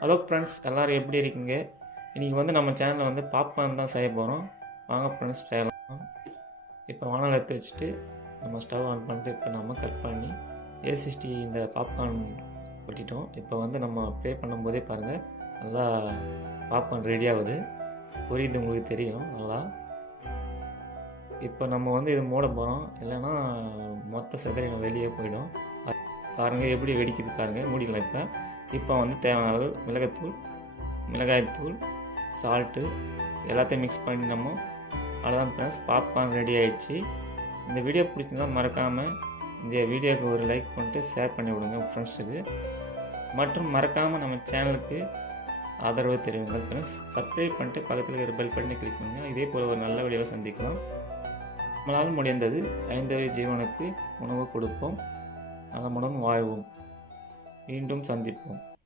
Hello friends, எல்லோரும் எப்படி இருக்கீங்க? இன்றைக்கி வந்து நம்ம சேனலில் வந்து பாப்கார்ன் தான் செய்ய போகிறோம். வாங்க ஃப்ரெண்ட்ஸ் செய்யலாம். இப்போ வானல் எடுத்து வச்சுட்டு நம்ம ஸ்டவ் ஆன் பண்ணிட்டு இப்போ நம்ம கட் பண்ணி A60 இந்த பாப்கார்ன் கொட்டிட்டோம். இப்போ வந்து நம்ம ப்ளே பண்ணும்போதே பாருங்கள், நல்லா பாப்கார்ன் ரெடி ஆகுது. புரியுது, உங்களுக்கு தெரியும் நல்லா. இப்போ நம்ம வந்து இது மூட போகிறோம், இல்லைன்னா மொத்த செதறியும் வெளியே போயிடும். பாருங்கள் எப்படி வெடிக்குது பாருங்கள். மூடிக்கலாம். இப்போ வந்து தேவையான அளவு மிளகாய்த்தூள், சால்ட்டு எல்லாத்தையும் மிக்ஸ் பண்ணி நம்ம அவ்வளோதான் ஃப்ரெண்ட்ஸ், பாப்கார்ன் ரெடி ஆகிடுச்சு. இந்த வீடியோ பிடிச்சிருந்தால் மறக்காமல் இந்த வீடியோவுக்கு ஒரு லைக் பண்ணிட்டு ஷேர் பண்ணி விடுங்க ஃப்ரெண்ட்ஸுக்கு. மற்றும் மறக்காமல் நம்ம சேனலுக்கு ஆதரவு தெரிவிங்க ஃப்ரெண்ட்ஸ். சப்ஸ்கிரைப் பண்ணிட்டு பக்கத்தில் இருக்கிற பெல் பட்டனை கிளிக் பண்ணுங்கள். இதே போல் ஒரு நல்ல வீடியோவை சந்திக்கலாம். நம்மளால் முடிந்தது 5 வகை ஜீவனுக்கு உணவு கொடுப்போம். நலமுடன் வாழ்வோம். மீண்டும் சந்திப்போம்.